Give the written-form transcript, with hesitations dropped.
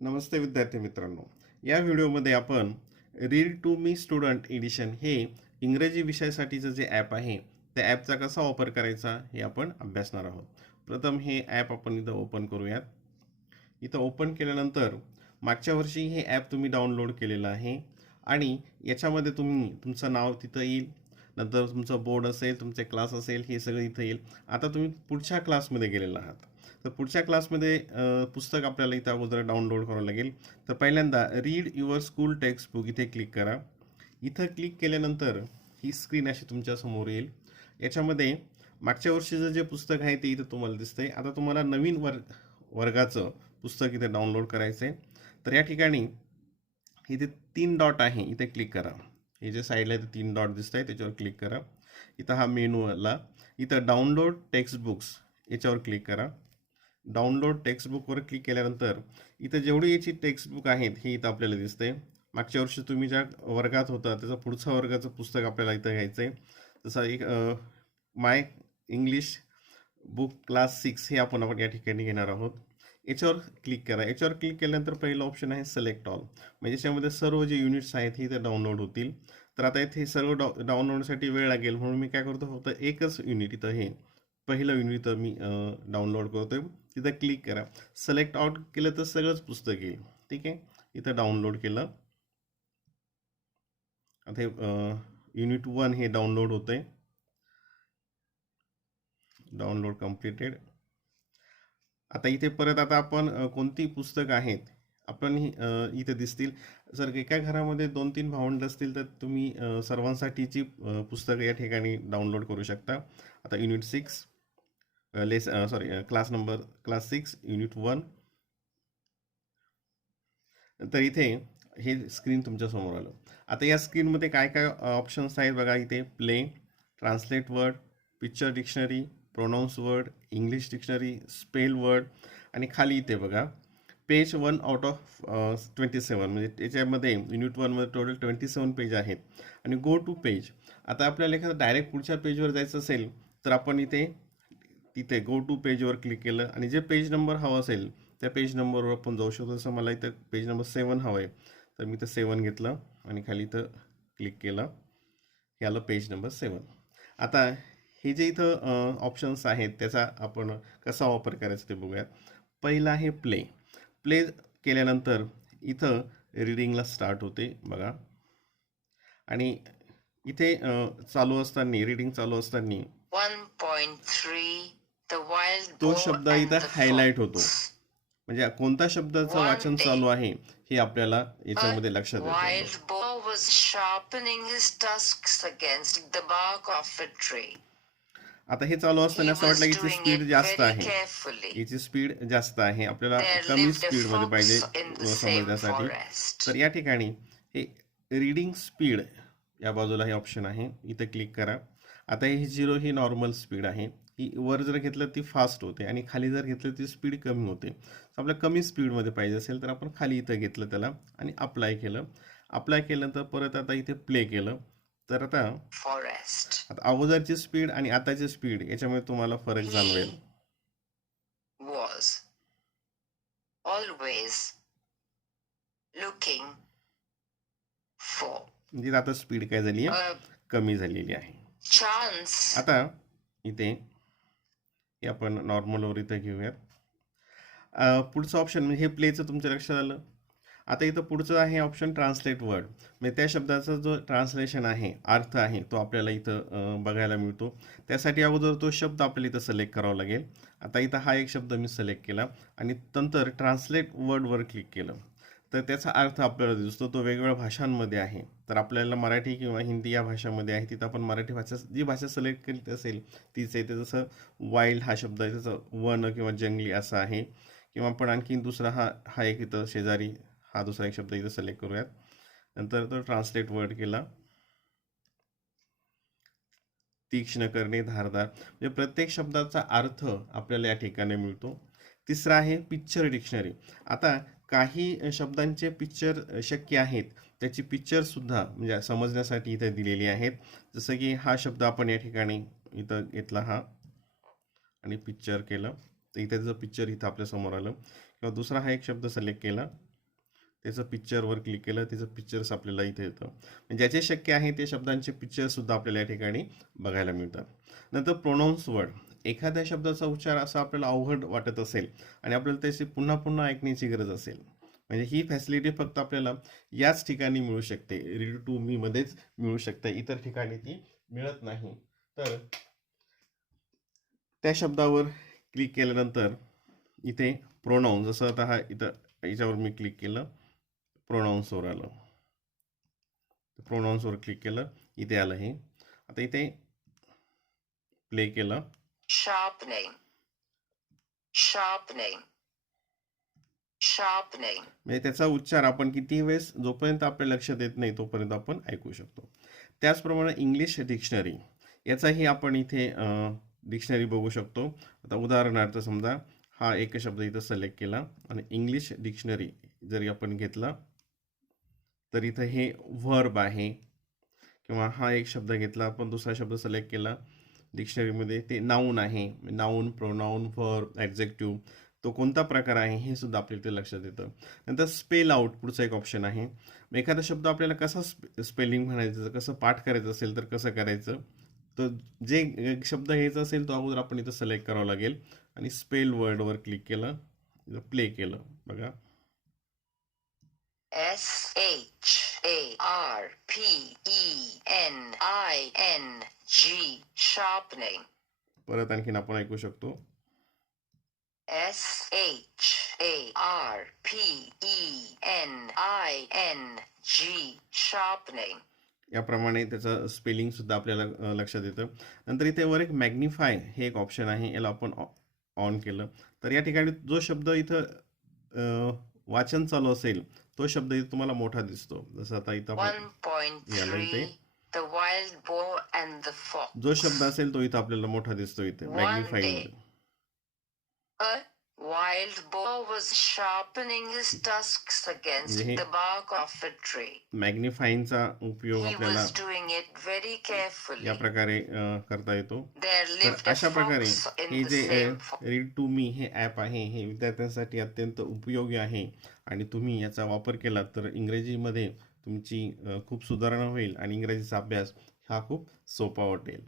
नमस्ते विद्यार्थी मित्रांनो, या व्हिडिओमध्ये आपण read to me student edition हे इंग्रजी विषयासाठीचं जे ॲप आहे त्या ॲपचा कसा वापर करायचा हे आपण अभ्यासणार आहोत. प्रथम हे ॲप आपण इथं ओपन करूयात. इथं ओपन केल्यानंतर मागच्या वर्षी हे ॲप तुम्ही डाउनलोड केलेलं आहे आणि याच्यामध्ये तुमचं नाव तिथं येईल, नंतर तुमचं बोर्ड असेल, तुमचे क्लास असेल, हे सगळं इथं येईल. आता तुम्ही पुढच्या क्लासमध्ये गेलेला आहात, तर पुढच्या क्लासमध्ये पुस्तक आपल्याला इथं अगोदर डाउनलोड करावं लागेल. तर पहिल्यांदा read your school text book इथे क्लिक करा. इथं क्लिक केल्यानंतर ही स्क्रीन अशी तुमच्या समोर येईल. याच्यामध्ये मागच्या वर्षीचं जे पुस्तक आहे ते इथं तुम्हाला दिसतंय. आता तुम्हाला नवीन वर्गाचं पुस्तक इथे डाउनलोड करायचं आहे. तर या ठिकाणी इथे 3 डॉट आहे, इथे क्लिक करा. हे जे साईडला इथे 3 डॉट दिसत आहे त्याच्यावर क्लिक करा. इथं हा मेनू आला, इथं डाउनलोड टेक्स्ट बुक्स याच्यावर क्लिक करा. डाउनलोड टेक्स्टबुकवर क्लिक केल्यानंतर इथं जेवढी याची टेक्स्टबुक आहेत हे इथं आपल्याला दिसते. मागच्या वर्षी तुम्ही ज्या वर्गात होता त्याचं पुढच्या वर्गाचं पुस्तक आपल्याला इथं घ्यायचं आहे. जसं एक माय इंग्लिश बुक क्लास 6 हे आपण या ठिकाणी घेणार आहोत. याच्यावर क्लिक करा. याच्यावर क्लिक केल्यानंतर पहिलं ऑप्शन आहे सिलेक्ट ऑल, म्हणजे याच्यामध्ये सर्व जे युनिट्स आहेत हे इथं डाउनलोड होतील. तर आता इथे सर्व डाउनलोडसाठी वेळ लागेल, म्हणून मी काय करतो, फक्त एकच युनिट इथं हे पहिलं युनिट मी डाउनलोड करतोय. तिथं क्लिक करा. सिलेक्ट आउट केलं तर सगळंच पुस्तक येईल. ठीक आहे, इथं डाउनलोड केलं. आता युनिट 1 हे डाउनलोड होतंय. Download completed. आता इथे परत आता आपण कोणती पुस्तकं आहेत आपण इथे दिसतील. जर एका घरामध्ये 2-3 भावंड असतील तर तुम्ही सर्वांसाठीची पुस्तकं या ठिकाणी डाउनलोड करू शकता. आता युनिट 6 क्लास 6 युनिट 1. तर इथे हे स्क्रीन तुमच्या समोर आलं. आता या स्क्रीनमध्ये काय काय ऑप्शन्स आहेत बघा. इथे play, translate word, picture dictionary, pronouns word, English dictionary, spell word, आणि खाली इथे बघा पेज 1 आउट ऑफ 27, म्हणजे त्याच्यामध्ये युनिट 1मध्ये टोटल 27 पेज आहेत. आणि गो टू पेज. आता आपल्याला एखादं डायरेक्ट पुढच्या पेजवर जायचं असेल तर आपण तिथे गो टू पेजवर क्लिक केलं आणि जे पेज नंबर हवा असेल त्या पेज नंबरवर आपण जाऊ शकतो. जसं मला इथं पेज नंबर 7 हवं आहे, तर मी इथं 7 घेतलं आणि खाली इथं क्लिक केलं. हे आलं पेज नंबर 7. आता हे जे इथं ऑप्शन्स आहेत त्याचा आपण कसा वापर करायचा ते बघूयात. पहिला आहे प्ले. प्ले केल्यानंतर इथं रीडिंगला स्टार्ट होते बघा. आणि इथे रीडिंग चालू असताना 1.3 तो शब्द इथं हायलाइट होतो, म्हणजे कोणत्या शब्दाचं वाचन चालू आहे हे आपल्याला याच्यामध्ये लक्षात येतं. wild boar was sharpening his tusks against the bark of a tree. आता हे चालू असताना असं वाटलं की स्पीड जास्त आहे, याची स्पीड जास्त आहे, आपल्याला कमी स्पीडमध्ये पाहिजे समजण्यासाठी. तर या ठिकाणी हे रीडिंग स्पीड या बाजूला हे ऑप्शन आहे, इथं क्लिक करा. आता ही 0 ही नॉर्मल स्पीड आहे. ही वर जर घेतलं ती फास्ट होते आणि खाली जर घेतलं ती स्पीड कमी होते. आपल्याला कमी स्पीडमध्ये पाहिजे असेल तर आपण खाली इथं घेतलं त्याला आणि अप्लाय केलं. अप्लाय केलं तर परत आता इथे प्ले केलं. तर आता अगोदरची स्पीड आणि आताची स्पीड याच्यामध्ये तुम्हाला फरक जाणवेल. was always looking for, म्हणजे आता स्पीड काय झाली आहे, कमी झालेली आहे. chance. आता इथे हे आपण नॉर्मलवर इथं घेऊयात. पुढचं ऑप्शन म्हणजे हे प्लेचं तुमच्या लक्षात आलं. आता इथं पुढचं आहे ऑप्शन ट्रान्सलेट वर्ड, म्हणजे त्या शब्दाचा जो ट्रान्सलेशन आहे, अर्थ आहे, तो आपल्याला इथं बघायला मिळतो. त्यासाठी अगोदर तो शब्द आपल्याला इथं सिलेक्ट करावा लागेल. आता इथं हा एक शब्द मी सिलेक्ट केला आणि नंतर ट्रान्सलेट वर्डवर क्लिक केलं तर त्याचा अर्थ आपल्याला दिसतो. तो वेगवेगळ्या भाषांमध्ये आहे. तर आपल्याला मराठी किंवा हिंदी या भाषामध्ये आहे, तिथं आपण मराठी भाषा जी भाषा सिलेक्ट केली असेल तीच आहे. ते जसं वाईल्ड हा शब्द आहे, त्याचं वन किंवा जंगली असा आहे. किंवा आपण आणखी दुसरा हा एक इथं शेजारी हा दुसरा एक शब्द इथं सिलेक्ट करूयात. नंतर तो ट्रान्सलेट वर्ड केला. तीक्ष्ण करणे, धारदार, म्हणजे प्रत्येक शब्दाचा अर्थ आपल्याला या ठिकाणी मिळतो. तिसरा आहे पिक्चर डिक्शनरी. आता काही शब्दांचे पिक्चर शक्य आहेत, त्याची पिक्चरसुद्धा म्हणजे समजण्यासाठी इथं दिलेली आहेत. जसं की हा शब्द आपण या ठिकाणी इथं घेतला हा आणि पिक्चर केलं तर इथे त्याचं पिक्चर इथं आपल्या समोर आलं. किंवा दुसरा हा एक शब्द सिलेक्ट केला त्याचं पिक्चरवर क्लिक केलं, त्याचं पिक्चर्स आपल्याला इथे येतं. ज्याचे शक्य आहे ते शब्दांचे पिक्चरसुद्धा आपल्याला या ठिकाणी बघायला मिळतात. नंतर प्रोनाऊन्स वर्ड. एखाद्या शब्दाचा उच्चार असा आपल्याला अवघड वाटत असेल आणि आपल्याला त्याची पुन्हा पुन्हा ऐकण्याची गरज असेल, म्हणजे ही फॅसिलिटी फक्त आपल्याला याच ठिकाणी मिळू शकते, रीड टू मी मध्येच मिळू शकते, इतर ठिकाणी ती मिळत नाही. तर त्या शब्दावर क्लिक केल्यानंतर इथे प्रोनाऊन, जसं आता हा इथं याच्यावर मी क्लिक केलं, प्रोनाऊन्सवर आलं, प्रोनाऊन्सवर क्लिक केलं, इथे आलं हे. आता इथे प्ले केलं, sharpening, sharpening, sharpening, म्हणजे त्याचा उच्चार आपण किती वेळेस जोपर्यंत आपल्या लक्षात येत नाही तोपर्यंत आपण ऐकू शकतो. त्याचप्रमाणे इंग्लिश डिक्शनरी, याचाही आपण इथे डिक्शनरी बघू शकतो. आता उदाहरणार्थ समजा हा एक शब्द इथं सिलेक्ट केला आणि इंग्लिश डिक्शनरी जरी आपण घेतला तर इथं हे व्हर्ब आहे, किंवा हा एक शब्द घेतला आपण, दुसरा शब्द सिलेक्ट केला डिक्शनरीमध्ये, ते नाऊन आहे. नाऊन, प्रोनाऊन, व्हर्ब, ॲडजेक्टिव्ह, तो कोणता प्रकार आहे हे सुद्धा आपल्या इथे लक्षात येतं. नंतर स्पेल आउट पुढचा एक ऑप्शन आहे. एखादा शब्द आपल्याला कसा स्पेलिंग म्हणायचं, कसं पाठ करायचं असेल तर कसं करायचं, तर जे शब्द घ्यायचा असेल तो अगोदर आपण इथं सिलेक्ट करावं लागेल आणि स्पेल वर्डवर क्लिक केलं, प्ले केलं, बघा sharpening, sharpening, परत आणखीन आपण ऐकू शकतो, sharpening, sharpening. याप्रमाणे त्याचं स्पेलिंग सुद्धा आपल्याला लक्षात येतं. नंतर इथे वर एक मॅग्निफाय हे एक ऑप्शन आहे, याला आपण ऑन केलं तर या ठिकाणी जो शब्द इथं वाचन चालू असेल तो शब्द इथे तुम्हाला मोठा दिसतो. जसं आता इथं याला इथे 1.3 The wild boar and the fox. जो शब्द असेल तो इथं आपल्याला मोठा दिसतो इथे मॅग्निफाईंग मध्ये. A wild boar was sharpening his tusks against the bark of a tree. मॅग्निफाईंगचा उपयोग He आपल्याला was doing it very carefully. या प्रकारे करता येतो. There तर lived a अशा प्रकारे fox in हे the जे same forest. Read to me हे ॲप आहे हे विद्यार्थ्यांसाठी अत्यंत उपयोगी आहे आणि तुम्ही याचा वापर केला तर इंग्रजीमध्ये तुमची खूप सुधारणा होईल आणि इंग्रजीचा अभ्यास हा खूप सोपा वाटेल.